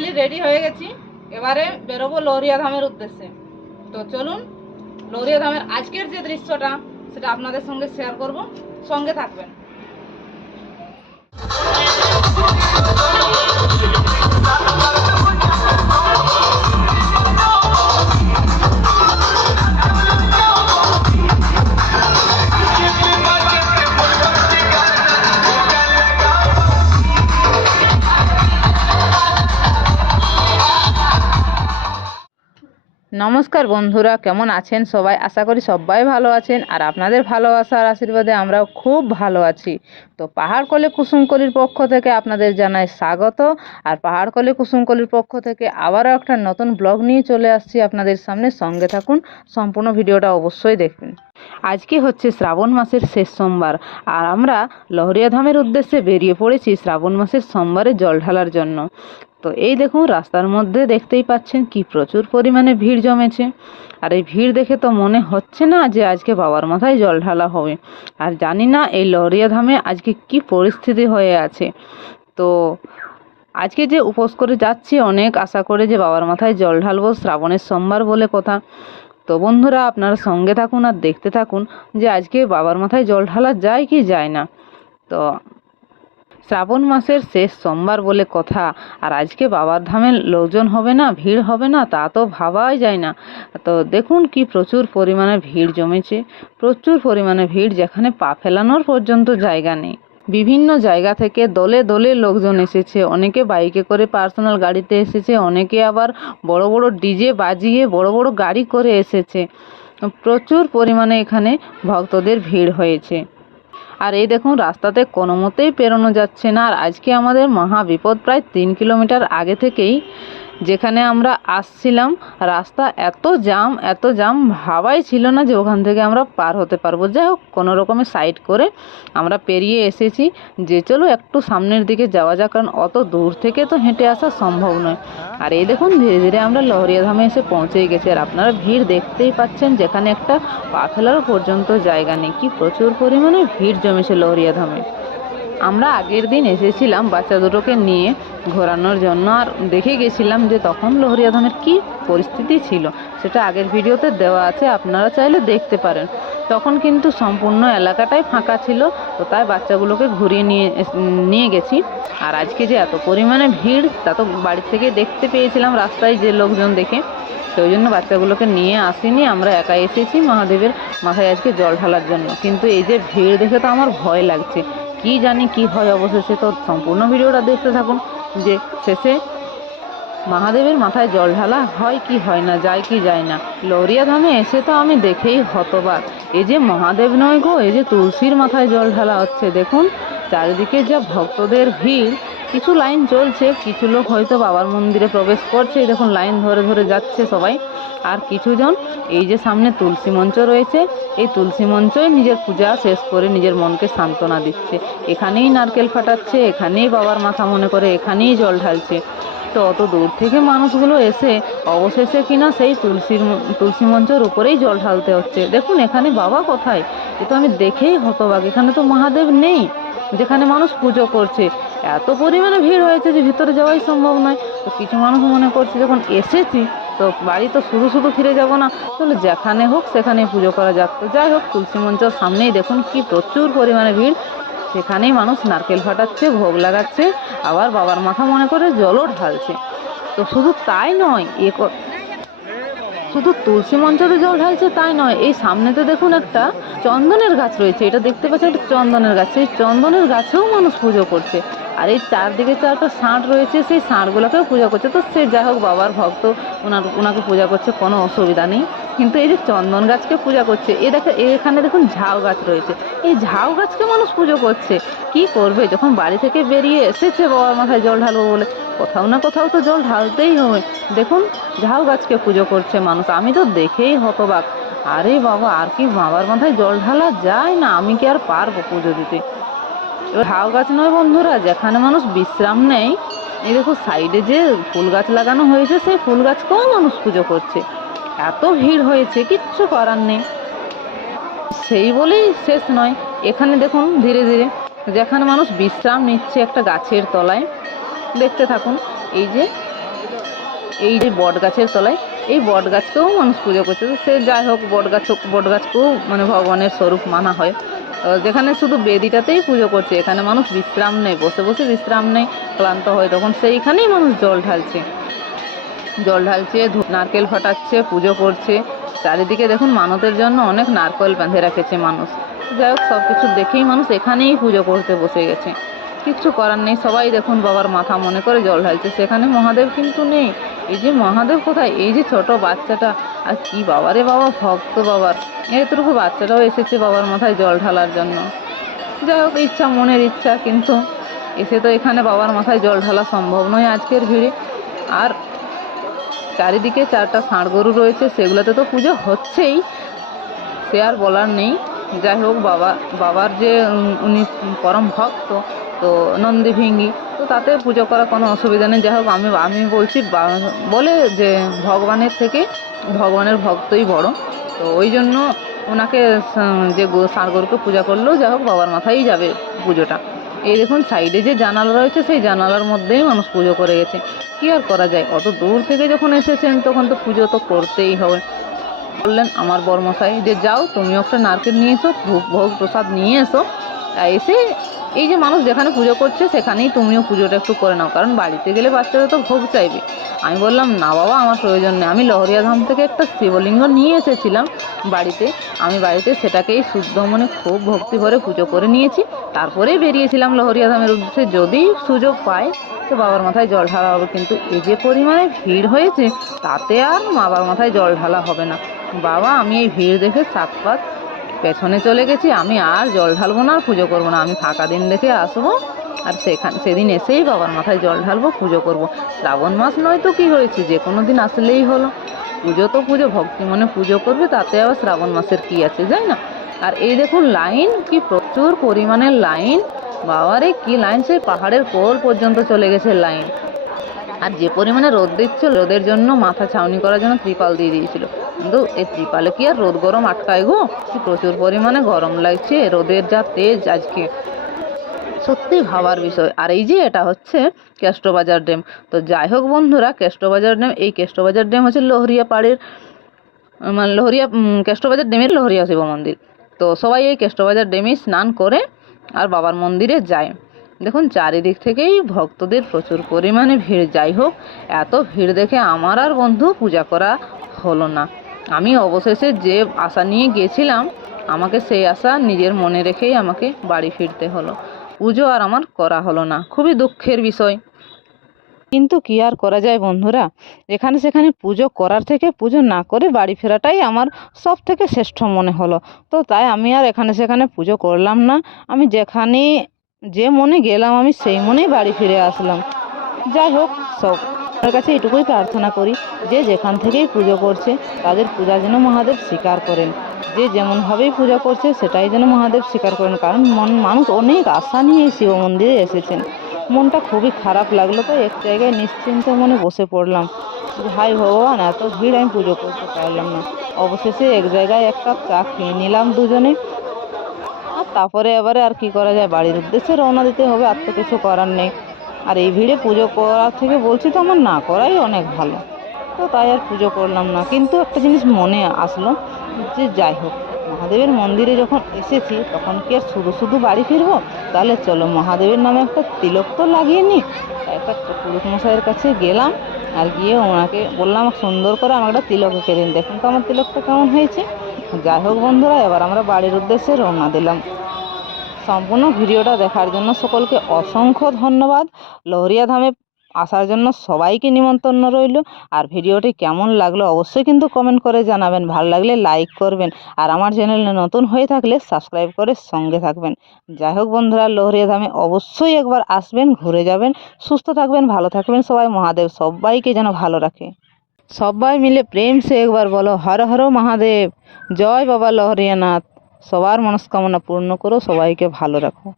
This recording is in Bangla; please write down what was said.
ফাইনালি রেডি হয়ে গেছি। এবারে বেরোবো লহরিয়া ধামের উদ্দেশ্যে। তো চলুন লহরিয়া ধামের আজকের যে দৃশ্যটা সেটা আপনাদের সঙ্গে শেয়ার করব, সঙ্গে থাকবেন। নমস্কার বন্ধুরা, কেমন আছেন সবাই? আশা করি সবাই ভালো আছেন, আর আপনাদের ভালোবাসা আর আশীর্বাদে আমরাও খুব ভালো আছি। তো পাহাড়কলি কুসুমকলির পক্ষ থেকে আপনাদের জানাই স্বাগত। আর পাহাড়কলি কুসুমকলির পক্ষ থেকে আবারও একটা নতুন ব্লগ নিয়ে চলে আসছি আপনাদের সামনে। সঙ্গে থাকুন, সম্পূর্ণ ভিডিওটা অবশ্যই দেখবেন। আজকে হচ্ছে শ্রাবণ মাসের শেষ সোমবার, আর আমরা লহরিয়া ধামের উদ্দেশ্যে বেরিয়ে পড়েছি শ্রাবণ মাসের সোমবারে জল ঢালার জন্য। তো এই দেখুন, রাস্তার মধ্যে দেখতেই পাচ্ছেন কি প্রচুর পরিমাণে ভিড় জমেছে। আর এই ভিড় দেখে তো মনে হচ্ছে না যে আজকে বাবার মাথায় জল ঢালা হবে। আর জানি না এই লহরিয়া ধামে আজকে কি পরিস্থিতি হয়ে আছে। তো আজকে যে উপোস করে যাচ্ছি, অনেক আশা করে যে বাবার মাথায় জল ঢালবো, শ্রাবণের সোমবার বলে কথা। তো বন্ধুরা, আপনারা সঙ্গে থাকুন আর দেখতে থাকুন যে আজকে বাবার মাথায় জল ঢালা যায় কি যায় না। তো শ্রাবণ মাসের শেষ সোমবার বলে কথা, আর আজকে বাবার ধামে লোকজন হবে না, ভিড় হবে না, তা তো ভাবাই যায় না। তো দেখুন কি প্রচুর পরিমাণে ভিড় জমেছে, প্রচুর পরিমাণে ভিড়, যেখানে পা ফেলানোর পর্যন্ত জায়গা নেই। বিভিন্ন জায়গা থেকে দলে দলে লোকজন এসেছে, অনেকে বাইকে করে পার্সোনাল গাড়িতে এসেছে, অনেকে আবার বড় বড় ডিজে বাজিয়ে বড় বড় গাড়ি করে এসেছে। প্রচুর পরিমাণে এখানে ভক্তদের ভিড় হয়েছে। আর এই দেখুন, রাস্তাতে কোনো মতেই পেরোনো যাচ্ছে না। আর আজকে আমাদের মহা বিপদ, প্রায় 3 কিলোমিটার আগে থেকেই যেখানে আমরা আসছিলাম, রাস্তা এত জাম ভাবাই ছিল না যে ওখান থেকে আমরা পার হতে পারবো। যাই হোক, কোনো রকমের সাইড করে আমরা পেরিয়ে এসেছি, যে চলো একটু সামনের দিকে যাওয়া যাক, কারণ অত দূর থেকে তো হেঁটে আসা সম্ভব নয়। আর এই দেখুন, ধীরে ধীরে আমরা লহরিয়া ধামে এসে পৌঁছেই গেছি। আর আপনারা ভিড় দেখতেই পাচ্ছেন, যেখানে একটা পা ফেলার পর্যন্ত জায়গা নেই। কি প্রচুর পরিমাণে ভিড় জমেছে লহরিয়া ধামে। আমরা আগের দিন এসেছিলাম বাচ্চা দুটোকে নিয়ে ঘোরানোর জন্য, আর দেখে গেছিলাম যে তখন লহরিয়া ধামের কী পরিস্থিতি ছিল। সেটা আগের ভিডিওতে দেওয়া আছে, আপনারা চাইলে দেখতে পারেন। তখন কিন্তু সম্পূর্ণ এলাকাটাই ফাঁকা ছিল, তো তাই বাচ্চাগুলোকে ঘুরিয়ে নিয়ে গেছি। আর আজকে যে এত পরিমাণে ভিড়, তা তো বাড়ি থেকে দেখতে পেয়েছিলাম রাস্তায় যে লোকজন দেখে, সেই জন্য বাচ্চাগুলোকে নিয়ে আসিনি, আমরা একা এসেছি মহাদেবের মাথায় আজকে জল ঢালার জন্য। কিন্তু এই যে ভিড় দেখে তো আমার ভয় লাগছে, কি জানি কি হয় অবশেষে। তো সম্পূর্ণ ভিডিওটা দেখতে থাকুন, যে শেষে মহাদেবের মাথায় জল ঢালা হয় কি হয় না, যায় কি যায় না। লহরিয়া ধামে এসে তো আমি দেখেই হতবাক। এই যে মহাদেব নয় গো, এই যে তুলসীর মাথায় জল ঢালা হচ্ছে। দেখুন চারিদিকে যা ভক্তদের ভিড়। কিছু লাইন চলছে, কিছু লোক হয়তো বাবার মন্দিরে প্রবেশ করছে, দেখুন লাইন ধরে ধরে যাচ্ছে সবাই। আর কিছুজন এই যে সামনে তুলসী মঞ্চ রয়েছে, এই তুলসী মঞ্চই নিজের পূজা শেষ করে নিজের মনকে সান্ত্বনা দিচ্ছে। এখানেই নারকেল ফাটাচ্ছে, এখানেই বাবার মাথা মনে করে এখানেই জল ঢালছে। তো অত দূর থেকে মানুষগুলো এসে অবশেষে কিনা সেই তুলসী মঞ্চের উপরেই জল ঢালতে হচ্ছে। দেখুন এখানে বাবা কোথায়, এ তো আমি দেখেই হতবাক। এখানে তো মহাদেব নেই, যেখানে মানুষ পুজো করছে। এত পরিমাণে ভিড় হয়েছে যে ভিতরে যাওয়াই সম্ভব নয়। তো কিছু মানুষ মনে করছে যখন এসেছি তো বাড়ি তো শুধু শুধু ফিরে যাব না, তাহলে যেখানে হোক সেখানেই পুজো করা যাক। তো যাই হোক, তুলসী মঞ্চের সামনেই দেখুন কি প্রচুর পরিমাণে ভিড়। সেখানেই মানুষ নারকেল ফাটাচ্ছে, ভোগ লাগাচ্ছে, আবার বাবার মাথা মনে করে জলও ঢালছে। তো শুধু তাই নয়, শুধু তুলসী মঞ্চতে জল ঢালছে তাই নয়, এই সামনেতে দেখুন একটা চন্দনের গাছ রয়েছে, এটা দেখতে পাচ্ছেন একটা চন্দনের গাছ, সেই চন্দনের গাছেও মানুষ পুজো করছে। আর এই চারদিকে চারটা ষাঁড় রয়েছে, সেই ষাঁড়গুলোকেও পূজা করছে। তো সে যাই হোক, বাবার ভক্ত, ওনাকে পূজা করছে, কোনো অসুবিধা নেই। কিন্তু এই যে চন্দন গাছকে পূজা করছে, এখানে দেখুন ঝাউ গাছ রয়েছে, এই ঝাউ গাছকে মানুষ পুজো করছে। কি করবে, যখন বাড়ি থেকে বেরিয়ে এসেছে বাবার মাথায় জল ঢালবো বলে, কোথাও না কোথাও তো জল ঢালতেই হবে। দেখুন ঝাউ গাছকে পুজো করছে মানুষ, আমি তো দেখেই হতবাক। আরে বাবা, আর কি বাবার মাথায় জল ঢালা যায় না? আমি কি আর পারবো পুজো দিতে? এবার ঝাউ গাছ নয় বন্ধুরা, যেখানে মানুষ বিশ্রাম নেয়, এই দেখো সাইডে যে ফুল গাছ লাগানো হয়েছে, সেই ফুল গাছকেও মানুষ পুজো করছে। এত ভিড় হয়েছে, কিচ্ছু করার নেই। সেই বলেই শেষ নয়, এখানে দেখুন ধীরে ধীরে যেখানে মানুষ বিশ্রাম নিচ্ছে একটা গাছের তলায়, দেখতে থাকুন। এই যে এই যে বট গাছের তলায়, এই বট গাছকেও মানুষ পুজো করছে। তো সে যাই হোক, বট গাছকেও মানে ভগবানের স্বরূপ মানা হয়। যেখানে শুধু বেদিটাতেই পুজো করছে, এখানে মানুষ বিশ্রাম নেই, বসে বসে বিশ্রাম নেই, ক্লান্ত হয়, তখন সেইখানেই মানুষ জল ঢালছে, নারকেল ফাটাচ্ছে, পুজো করছে। চারিদিকে দেখুন মানতের জন্য অনেক নারকেল বেঁধে রেখেছে মানুষ। যাই হোক, সব কিছু দেখেই মানুষ এখানেই পুজো করতে বসে গেছে। কিচ্ছু করার নেই, সবাই দেখুন বাবার মাথা মনে করে জল ঢালছে। সেখানে মহাদেব কিন্তু নেই। এই যে মহাদেব কোথায়? এই যে ছোট বাচ্চাটা, আর কি বাবারে বাবা, ভক্ত বাবার, এতটুকু বাচ্চাটাও এসেছে বাবার মাথায় জল ঢালার জন্য। যাই হোক, ইচ্ছা মনের ইচ্ছা, কিন্তু এসে তো এখানে বাবার মাথায় জল ঢালা সম্ভব নয় আজকের ভিড়ে। আর চারিদিকে 4টা ষাঁড় গরু রয়েছে, সেগুলোতে তো পুজো হচ্ছেই, সে আর বলার নেই। যাই হোক, বাবার যে উনি পরম ভক্ত, তো নন্দী ভিঙ্গি, তো তাতে পুজো করা কোনো অসুবিধা নেই। যাই হোক, আমি বলছি বলে যে ভগবানের থেকে ভগবানের ভক্তই বড়, তো ওই জন্য ওনাকে যে ষাঁড় গরুকে পূজা করলেও যাই হোক বাবার মাথায় যাবে পুজোটা। এই দেখুন সাইডে যে জানালা রয়েছে, সেই জানালার মধ্যেই মানুষ পুজো করে গেছে। কি আর করা যায়, অত দূর থেকে যখন এসেছেন তখন তো পুজো তো করতেই হবে। বললেন আমার বরমশাই যে যাও তুমিও একটা নারকেল নিয়ে এসো, ভোগ প্রসাদ নিয়ে এসো, এসে এই যে মানুষ যেখানে পুজো করছে সেখানেই তুমিও পুজোটা একটু করে নাও, কারণ বাড়িতে গেলে বাচ্চারা তো ভোগ চাইবে। আমি বললাম না বাবা, আমার প্রয়োজন নেই, আমি লহরিয়াধাম থেকে একটা শিবলিঙ্গ নিয়ে এসেছিলাম বাড়িতে, আমি বাড়িতে সেটাকেই শুদ্ধ মনে খুব ভক্তি ভরে পুজো করে নিয়েছি, তারপরেই বেরিয়েছিলাম লহরিয়াধামের উদ্দেশ্যে, যদি সুযোগ পাই তো বাবার মাথায় জল ঢালা হবে। কিন্তু এই যে পরিমাণে ভিড় হয়েছে, তাতে আর বাবার মাথায় জল ঢালা হবে না। বাবা, আমি এই ভিড় দেখে সাত পাঁচ পেছনে চলে গেছি, আমি আর জল ঢালবো না, আর পুজো করবো না, আমি ফাঁকা দিন দেখে আসবো, আর সেদিন এসেই বাবার মাথায় জল ঢালবো, পুজো করব। শ্রাবণ মাস নয় তো কি হয়েছে, যে কোনো দিন আসলেই হলো। পুজো তো পুজো, ভক্তি মনে পুজো করবে, তাতে আবার শ্রাবণ মাসের কি আছে, যাই না। আর এই দেখুন লাইন, কি প্রচুর পরিমাণের লাইন, বাবারে কি লাইন, সেই পাহাড়ের কোল পর্যন্ত চলে গেছে লাইন। আর যে পরিমাণে রোদ দিচ্ছিল, রোদের জন্য মাথা ছাউনি করার জন্য ত্রিপাল দিয়ে দিয়েছিল, কিন্তু এই ত্রিপালে কি আর রোদ গরম আটকায় গো, প্রচুর পরিমাণে গরম লাগছে, রোদের যা তেজ আজকে, সত্যি ভাবার বিষয়। আর এই যে এটা হচ্ছে কেষ্টবাজার ড্যাম। তো যাই হোক বন্ধুরা, কেষ্টবাজার ড্যাম, এই কেষ্টবাজার ড্যাম হচ্ছে লহরিয়া পাড়ের মানে কেষ্টবাজার ড্যামের লহরিয়া শিব মন্দির। তো সবাই এই কেষ্টবাজার ড্যামে স্নান করে আর বাবার মন্দিরে যায়। দেখুন চারিদিক থেকেই ভক্তদের প্রচুর পরিমাণে ভিড়। যাই হোক, এত ভিড় দেখে আমার আর বন্ধু পূজা করা হলো না। আমি অবশেষে যে আশা নিয়ে গেছিলাম, আমাকে সেই আশা নিজের মনে রেখেই আমাকে বাড়ি ফিরতে হলো। পুজো আর আমার করা হলো না, খুবই দুঃখের বিষয়। কিন্তু কি আর করা যায় বন্ধুরা, এখানে সেখানে পুজো করার থেকে পুজো না করে বাড়ি ফেরাটাই আমার সব থেকে শ্রেষ্ঠ মনে হলো। তো তাই আমি আর এখানে সেখানে পুজো করলাম না, আমি যেখানে যে মনে গেলাম আমি সেই মনেই বাড়ি ফিরে আসলাম। যাই হোক, সবার কাছে এটুকুই প্রার্থনা করি, যে যেখান থেকেই পুজো করছে তাদের পূজা যেন মহাদেব স্বীকার করেন, যে যেমনভাবেই পূজা করছে সেটাই যেন মহাদেব স্বীকার করেন, কারণ মানুষ অনেক আশা নিয়ে শিব মন্দিরে এসেছেন। মনটা খুবই খারাপ লাগলো, তাই এক জায়গায় নিশ্চিন্ত মনে বসে পড়লাম যে হাই ভগবান, এত ভিড়, আমি পুজো করতে পারলাম না। অবশেষে এক জায়গায় এক কাপ চা খেয়ে নিলাম দুজনে, আর তারপরে এবারে আর কি করা যায়, বাড়ির উদ্দেশ্যে রওনা দিতে হবে, আর তো কিছু করার নেই। আর এই ভিড়ে পুজো করার থেকে বলছি তো আমার না করাই অনেক ভালো। তো তাই আর পুজো করলাম না। কিন্তু একটা জিনিস মনে আসলো, যে যাই হোক, মহাদেবের মন্দিরে যখন এসেছি তখন কি আর শুধু শুধু বাড়ি ফিরবো, তাহলে চলো মহাদেবের নামে একটা তিলক তো লাগিয়ে নিই। একটা পুরুষ মশাইয়ের কাছে গেলাম, আর গিয়ে ওনাকে বললাম সুন্দর করে আমাকে একটা তিলক এঁকে দিন, দেখুন তো আমার তিলকটা কেমন হয়েছে। যাই হোক বন্ধুরা, এবার আমরা বাড়ির উদ্দেশ্যে রওনা দিলাম। সম্পূর্ণ ভিডিওটা দেখার জন্য সকলকে অসংখ্য ধন্যবাদ। লহরিয়া ধামে আসার জন্য সবাইকে নিমন্ত্রণ রইল। আর ভিডিওটি কেমন লাগলো অবশ্যই কিন্তু কমেন্ট করে জানাবেন, ভালো লাগলে লাইক করবেন, আর আমার চ্যানেলে নতুন হয়ে থাকলে সাবস্ক্রাইব করে সঙ্গে থাকবেন। যাই হোক বন্ধুরা, লহরিয়া ধামে অবশ্যই একবার আসবেন, ঘুরে যাবেন, সুস্থ থাকবেন, ভালো থাকবেন সবাই। মহাদেব সবাইকে যেন ভালো রাখে। সবাই মিলে প্রেম সে একবার বলো হর হর মহাদেব, জয় বাবা লহরিয়ানাথ। সবার মনস্কামনা পূর্ণ করো, সবাইকে ভালো রাখো।